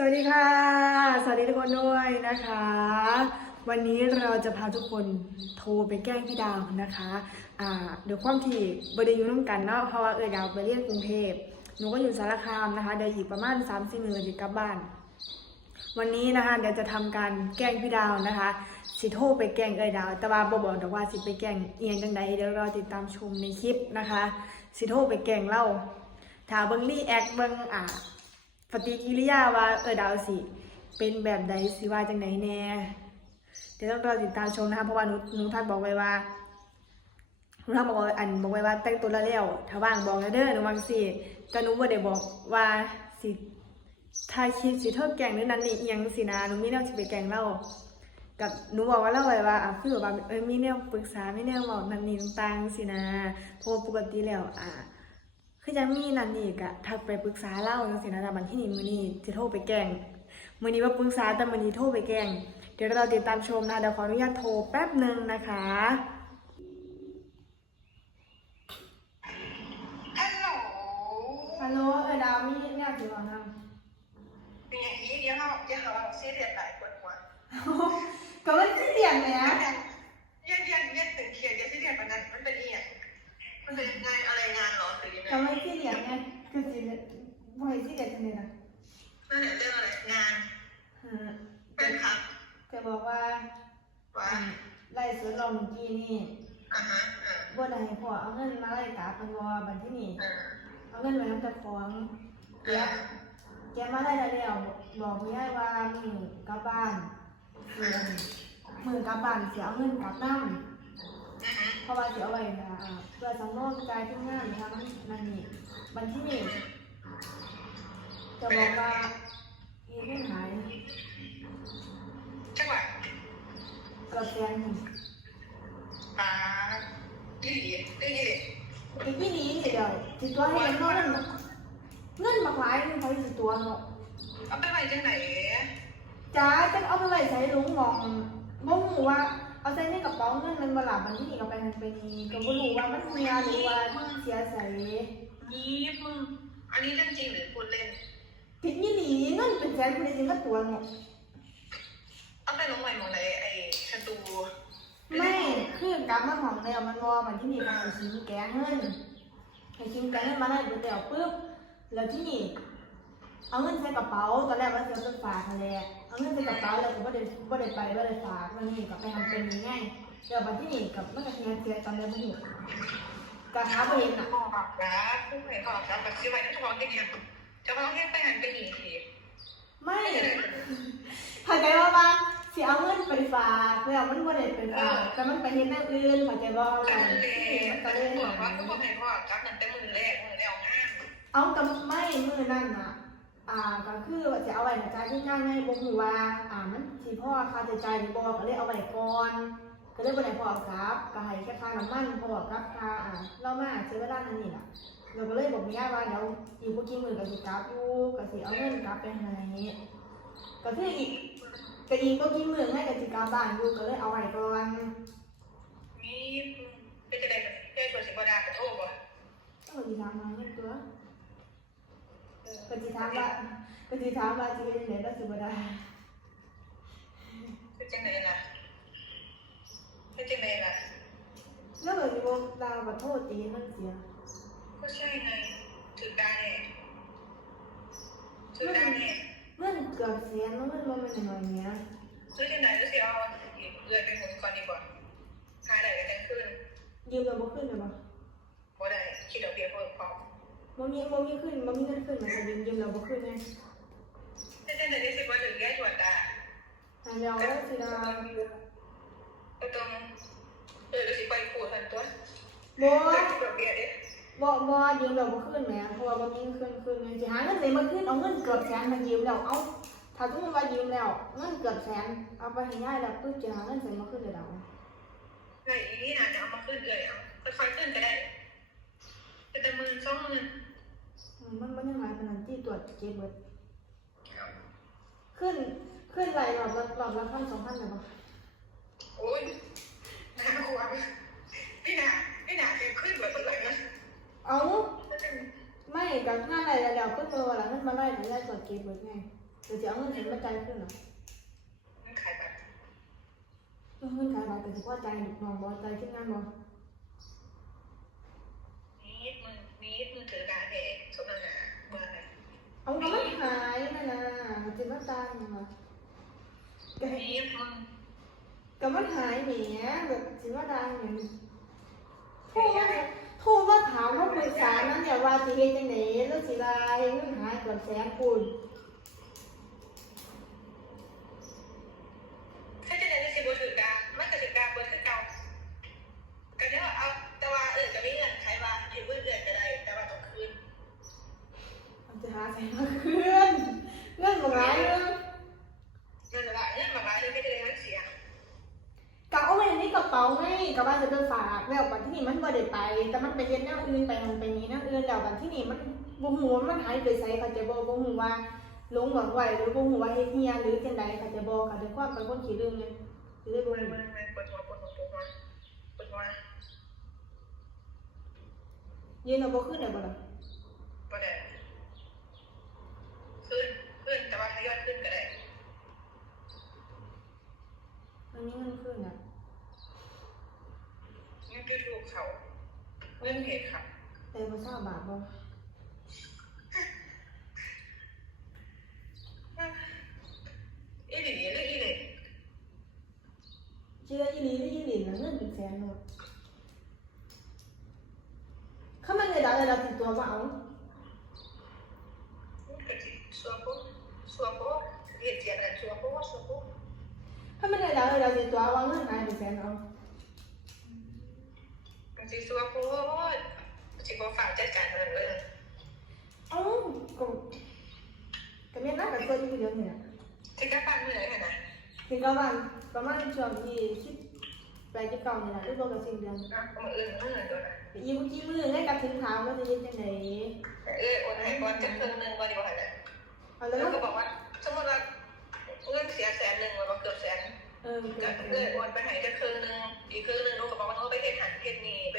สวัสดีค่ะ สวัสดีทุกคนด้วยนะคะ วันนี้เราจะพาทุกคนโทรไปแกล้งพี่ดาวนะคะอ่าเดี๋ยวความที่บไดีอยู่ร่วมกันเนาะเพราะว่าเออดาวไปเรียนกรุงเทพหนูก็อยู่สารคามนะคะ เดี๋ยวอีกประมาณ3ามสี่หมื่นจะกลับบ้าน วันนี้นะคะเดี๋ยวจะทำการแกล้งพี่ดาวนะคะ สิโทรไปแกล้งเอยดาว แต่ว่าบอบอกดอกว่าสิไปแกล้งเอียงจังใดเดี๋ยวรอติดตามชมในคลิปนะคะ สิโทรไปแกล้งเล่าถ้าเบิ้งรีแอคเบิ้งอ่า ปฏิกิริยาว่าเออดาวสิ เป็นแบบใดสิว่าจังไหนแน่เดี๋ยวต้องรอติดตามชมนะคะเพราะว่าหนูหนูทักบอกไว้ว่าหนูทักบอกว่าอันบอกไว้ว่าแต่งตัวแล้วแล้วถ้าว่างบอกนะเด้อหนูวังสิแต่หนูบ่ได้บอกว่าสิถ้าคิดสิเท่าแกงนั้นนี่อิหยังสินะหนูมีแนวสิไปแกงเล่ากับหนูบอกว่าเล่าไว้ว่าอะคือแบบว่าเออมีแนวปรึกษามีแนวบอกนั่นนี่ต่างๆสินะเพราะปกติแล้วอะ คือจะมีนันนี่กะทักไปปรึกษาเล่าจังซี่นะแต่บันที่นี่มื้อนี้สิโทรไปแกล้งมื้อนี้ว่าปรึกษาแต่มื้อนี้โทรไปแกล้งเดี๋ยวเราติดตามชมนะเดี๋ยวขออนุญาตโทรแป๊บหนึ่งนะคะฮัลโหลฮัลโหลเออดาวมีแนวสิว่านํเป็นอย่างนี้เดี๋ยวเราเดี๋ยวเราซีเรียสหลายคนหัวก็มันสิเรียนเลยนะ นั่นแหละเรื่องอะไรงานเออเป็นครับจะบอกว่าว่าไล่สวนเราเมื่อกี้นี่อ่าฮะอ่าบ่ได้ให้พ่อเอาเงินมาไล่กราฟมันบ่บัดที่นี่ อ่าเอาเงินไว้นำเจ้าของเดี๋ยวแกมาได้แล้วบอกพี่ให้ว่ามือกลับบ้านเสียมือกลับบ้านเสียเอาเงินกลับน้ำเพราะว่าเสียเอาไว้นะอ่าเพื่อสำรองกายที่งานนะคะนั่นนี่บันที่นี่จะบอกว่า ไม่หายจังหวะกับแสนหนึ่งอ่ายี่หลียี่หลีอีกที่นี้เดี๋ยวจิตัวให้เงินเงินมากหลายเงินเขาสิตัวเนาะเอาไปไว้จังไหนจ้าจะเอาไปไว้ใช้ลุงมองบ่รู้ว่าเอาใส่ในกระเป๋าเงินมันมาหลับบันที่หนี่ก็ไปทางไปนี่ก็บ่รู้ว่ามันเสียหรือว่ามันเสียใส่ยี่มึงอันนี้เรื่องจริงหรือพูดเล่น ผิดยี่หลีเงินเป็นแสนคุณได้สิมาตัวเนาะเอาไปลงไว้หมดเลยไอ้ชันตูไม่คือกลับมาของแล้วมันวอมันที่นี่ก็ให้ชิมแกงเงินให้ชิมแกงเงินมาได้เดี๋ยวปุ๊บแล้วที่นี่เอาเงินใส่กระเป๋าตอนแรกว่าจะเอาไปฝากอะไรเอาเงินใส่กระเป๋าแล้วก็บ่ได้บ่ได้ไปบ่ได้ฝากมันนี่ก็ไปทำเป็นยังไงเดี๋ยวบัดที่นี่กับมันก็เสียเสียตอนแรกบ่ฮู้ก็หาบ่เห็นน่ะบอกนะผู้ใหญ่บอกนะแบบที่ไว้ที่ท้องเนี่ย จะท้องเนี่ยไปหันไปหนีทีไม่เข้าใจว่าว่าสิเอาเงินไปฝากแล้วมันบ่ได้ไปฝากแต่มันไปเฮ็ดแนวอื่นเข้าใจบ่กัล่ะนเลยมันก็เลยบอกว่าผู้ใหญ่บอกจับนั่นแต่มือแรกมือแล้วงานเอากับไม่มือนั่นน่ะอ่าก็คือว่าจะเอาไว้ในใจที่ง่ายให้บ่ฮู้ว่าอ่ามันสิพ่อค่าใช้จ่ายหรือบ่ก็เลยเอาไว้ก่อนก็เลยบ่ได้พอเอาครับก็ให้แค่ค่าน้ำมันพอกับค่าอ่าเรามาใช้เวลานั้นนี่ล่ะ เราก็เลยบอกแม่ว่าเดี๋ยวอีกบ่กี่มื้อก็สิกลับอยู่ก็สิเอาเงินกลับไปให้ก็คืออีกก็อีกบ่กี่มื้อให้ก็สิกลับบ้านอยู่ก็เลยเอาไว้ก่อนมีเป็นจะได้กับเจ้าตัวสิบดากับโทษบ่ก็สิถามมาเงินตัวก็สิถามว่าก็สิถามว่าสิเป็นจังได๋ก็สิบ่ได้เป็นจังไหนล่ะเป็นจังไหนล่ะแล้วแบบนี้บอกดาวขอโทษตีมันเสีย ก็ใช่ไงถือตาเนี่ยถือตาเนี่ยเงินเกือบเสียแล้วเงินมันไม่หน่อยเนี้ยซื้อจังไหนแล้วสิเอาเรือนเป็นหมุนก่อนดีกว่าหาได้กันทั้งคืนยืมเราบ่ขึ้นเลยบ่บ่ได้คิดดอกเบี้ยเพิ่มพร้อมบ่มีบ่มีขึ้นบ่มีเงินขึ้นมันก็ยืมยืมเราบ่ขึ้นไงเป็นจังไหนได้สิว่าถึงแก้ตรวจตาหาเราแล้วสิดาก็ต้องเออสิไปพูดทันตัวบ่ดอกเบี้ยเด้ บ่บ่ยืมเราบ่ขึ้นแหมเพราะว่าบ่มีเงินขึ้นขึ้นไงสิหาเงินใส่มาขึ้นเอาเงินเกือบแสนมายืมแล้วเอาถ้าสมมุติว่ายืมแล้วเงินเกือบแสนเอาไปให้ยายแล้วปึ๊บจะหาเงินใส่มาขึ้นได้ดอกไอ้นี่นะจะเอามาขึ้นเลยเอาค่อยๆขึ้นก็ได้เป็นแต่หมื่นสองหมื่นอืมมันมันยังหลายขนาดที่ตรวจเก็บเบิดขึ้นขึ้นหลายรอบละรอบละพันสองพันเลยบ่โอ้ยน่ากลัวพี่นาพี่นาจะขึ้นแบบเท่าไหร่นะ เอาไม่กับงานอะไรแล้วก็ตัวละมันมาไล่ถึง ได้ตรวจเก็บเบิดไงเดี๋ยวจะเอาเงินฉันมาจ่ายขึ้นเหรอมันขายแบบเอาเงินขายบาทแต่เฉพาะจ่ายลูกน้องบอจ่ายขึ้นงานบอนิดมึงนิดมึงถือการเด็กสมนาเมื่อไหร่เอาก็มันหายนะนะจะมาจ่ายยังไงก็ให้นิดมึงก็มันหายแหมแบบสิว่าได้เนี่ยโทรมาโทรมาถามว่าปรึกษานั่นอย่าว่าสิเฮ็ดจังได๋แล้วสิว่าเฮ็ดเงินหายก่อนแสนคุณ ถ้าจะเดินสิบถือการมันจะถือการเปิดขึ้นเก่าก็เดี๋ยวเอาแต่ว่าเออจะไม่เงินใครว่าอยู่เพื่อนเดือนก็ได้แต่ว่าต้องคืน มันจะหาแสนมาคืนเงินบ่หลายเด้อ เงินละเงินบางรายเลยไม่ได้เลยมันเสีย กะเอาไว้ในกระ เป๋าไงกะว่าจะไปฝากแล้วบัดที่นี่มันบ่ได้ไป แต่มันไปเฮ็ดแนวอื่นไปหันไปนี้แนวอื่นแล้วบัดที่นี่มันบ่ฮู้ว่ามันหายไปไสเขาจะบ่บ่ฮู้ว่าลงหวังไว้หรือบ่ฮู้ว่าเฮ็ดเฮียหรือจังใดเขาจะบ่ก็ด้วยความเป็นคนขี้ลืมไงสิได้บ่มันรู้มันมันปวดหัวปวดหัวปวดหัวปวดหัวยืนเอาบ่ขึ้นได้บ่ล่ะปวดแดดขึ้นขึ้นแต่ว่าทยอยขึ้นก็ได้ อันนี้มันขึ้นอะ นี่คือถูกเขาเรื่องเหตุค่ะ แต่บ่ทราบบาทบ่อีหลีหรืออีเหล็กเชื่ออีหลีหรืออีห ลีน่ะเงินเป็นแสนโนดเขามันได้ดาวได้ดาวติดตัวบ่เอากะจิสัวโป๊สัวโป๊เรียกเสียงอะไรสัวโป๊สัวโป๊ถ้ามันได้ดาวได้ดาวติดตัวว่าเงินหายเป็นแสนเอากะจิสัวโป๊กะจิบ่ฝากจัดการอะไรเลยเอ้าก็ก็แม่นน่ากับตัวอยู่เดียวนี่น่ะที่กระปั้นมือไหนกันนะถึงก็ว่าประมาณช่วงที่คิดไปจะเก่านี่ล่ะหรือบ่ก็สิ้นเดือนนะมืออื่นมืออื่นด้วยนะอีกกี่มื้อให้กับถึงถามว่าจะเฮ็ดจังได๋แต่เอ้ยโอนให้ก่อนจะครึ่งนึงว่าดีกว่าเนี่ยเอาแล้แล้ววก็บอกว่าสมมติว่าเงินเสียแสนหนึ่งหรือว่าเกือบแสนเออจะเอ้ยโอนไปให้จะครึ่งนึงอีกครึ่งนึงนู้นก็บอกว่านู้นไปเฮ็ดหันเฮ็ดนี่ไป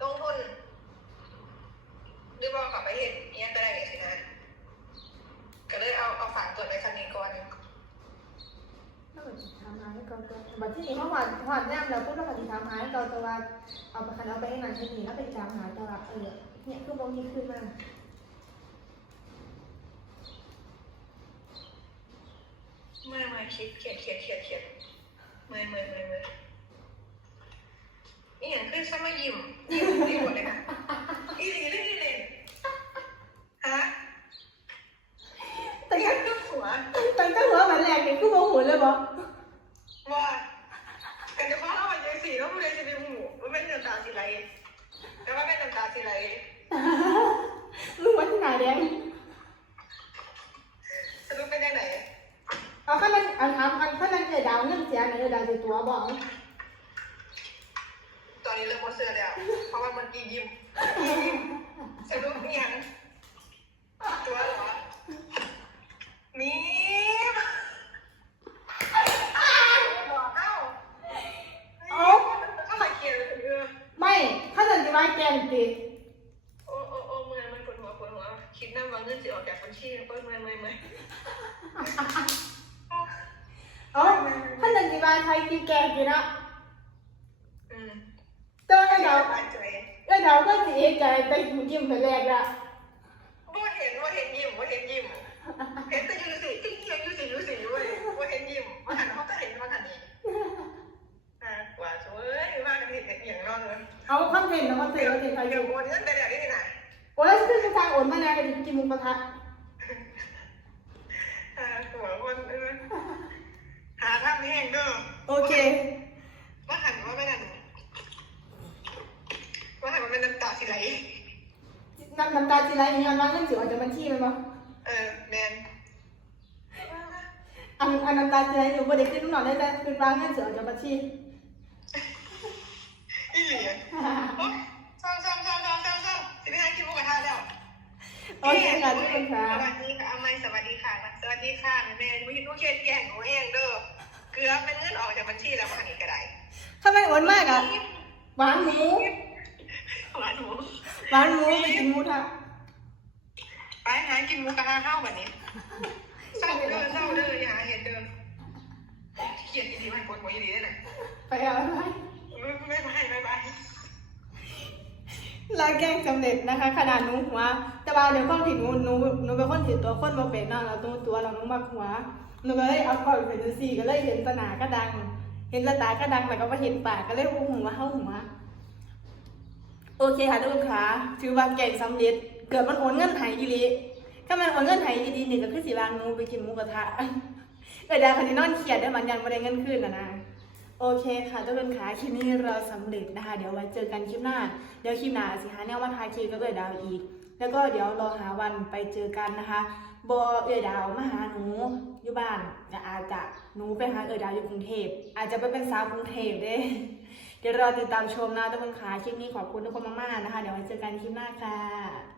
ลงทุน หรือว่าขับไปเฮ็ดเนี้ยก็ได้สินะ ก็เลยเอาเอาฝากตัวในคันนี้ก่อนเราก็สิถามหาให้เก่าตัวบัดที่นี่เฮาว่าฮอดยามแล้วปุ๊บเราก็สิถามหาให้เก่าตัวว่าเอาไปคันเอาไปให้นั่นให้นี่แล้วไปถามหาตัวว่าเออเนี่ยคือบ่มีขึ้นมาเมื่อมาคิดเขียนเขียนเขียนเขียนเมื่อเมื่อเมื่อเมื่อนี่อย่างขึ้นซะมายิ้มยิ้มยิ้มหมดเลยนะอีหลีหรืออีเหลนฮะ แต่ แต่ ยั ยัง งขึ้นหัว แต่ก็หัวมั นแรกนี่คือบ่หูเลยบ่ว่ากันจะพ้องเอาวันยังสี่แล้วผู้ใดจะไปหูว่าเป็นน้ำตาสีไหลแต่ว่าเป็นน้ำตาสีไหลมึงมันหน้าแดงสรุปเป็นยังไงเอาคันนั้นอันถามอันคันนั้นเอ้ดาวเงินเสียนี่เอ้ดาวสิตัวบ่เอาตอนนี้เริ่มหมดเสื้อแล้ว เพราะว่ามันกียิ้มยิ้มสรุปยังตัวเหรอมีบอกเอ้าทำไมเขียนถึงเออ ไม่คันนั้นสิว่า แกงติโอ้โอ้โอ้เมื่อยมันปวดหัวปวดหัวคิดนั่งวางเงินสิออกจากบัญชีเปิ้ลเมื่อยเมื่อยเมื่อยเอ้าคันนั้นสิว่าใครกินแกงติเนาะอืมแต่ว่าเอ้ดาวสบายใจเอ้ดาวก็สิเอะใจไปยิ้มไปแรกละว่าเห็นว่าเห็นยิ้มว่าเห็นยิ้มเห็นแต่ยูสิจริงจริงยูสิยูสิยูเลยว่าเห็นยิ้มว่าหันเขาก็เห็นว่าหันนี้อ่าว่าสวยว่ากัน เห็นอย่างนอนเลยเอาคอนเทนต์นะคอนเทนต์คอนเทนต์ใครอเดี๋ยวยู่โอนเงินไปแล้วนี่นะโอ้ยคือจะทางโอนมาแล้วก็สิกินหมูกระทะอ่าหัวคนเออหาทำแห้งเด้อโอเค ว่าหันว่าไม่นั่นว่าหันมันเป็นน้ำตาสิไหลน้ำน้ำตาสิไหลย้อนว่าเงินสิออกจากบัญชีแมันบ่เออแมนอันอันน้ำตาสิไหลหนูบ่ได้ขึ้นน้ำหนอนได้แต่คือว่าเงินสิออกจากบัญชี โอเคค่ะทุกคนค่ะสวัสดีค่ะอาไมสวัสดีค่ะ สวัสดีค่ะแม่วินุเชนแก่งของเองเด้อ เกลือเป็นเงินออกจากบัญชีแล้วมานี่ก็ได้ข้าไม่โอนมากอะหวานหมูหวานหมูหวานหมูไปกินหมูทะไปหากินหมูกระทะข้าวแบบนี้เศร้าเด้อเศร้าเด้ออย่าเห็นเดิมเขียนดีๆมันปวดหัวดีๆได้ไหนไปเอาไปไม่ไม่ไม่ไป เราแกงสำเร็จนะคะ ขนาดหนูหัว แต่ว่าเดี๋ยวข้องที่หนูหนูหนูเป็นคนถือตัวคนบ่เป็นเนาะเราตัวตัวเราหนูมักหัวหนูก็เลยเอาก่อนเป็นสี่ก็เลยเห็นตาหนาก็ดัง เห็นตาตาก็ดังแต่ก็มาเห็นปากก็เลยหูหัวเข้าหัวโอเคค่ะทุกคนคะถือว่าแก่งสำเร็จ เกิดมันโอนเงินหายอีลีถ้ามันโอนเงินหายอีดีนี่ก็คือสิวางนูไปกินหมูกระทะเออดาคันนี้นอนเครียดได้มันยังไม่ได้เงินคืนนะนะ โอเคค่ะทุกคนคะคลิปนี้เราสำเร็จนะคะ เดี๋ยวไว้เจอกันคลิปหน้า เดี๋ยวคลิปหน้าสิหาแนวมาทายคลิปก็เอ่ยดาวอีก แล้วก็เดี๋ยวรอหาวันไปเจอกันนะคะบอเอ่ยดาวมาหาหนูอยู่บ้านอาจจะหนูไปหาเอ่ยดาวอยู่กรุงเทพอาจจะไปเป็นสาวกรุงเทพเด้ เดี๋ยวรอติดตามชมนะทุกคนคะคลิปนี้ขอบคุณทุกคนมากๆนะคะ เดี๋ยวไว้เจอกันคลิปหน้าค่ะ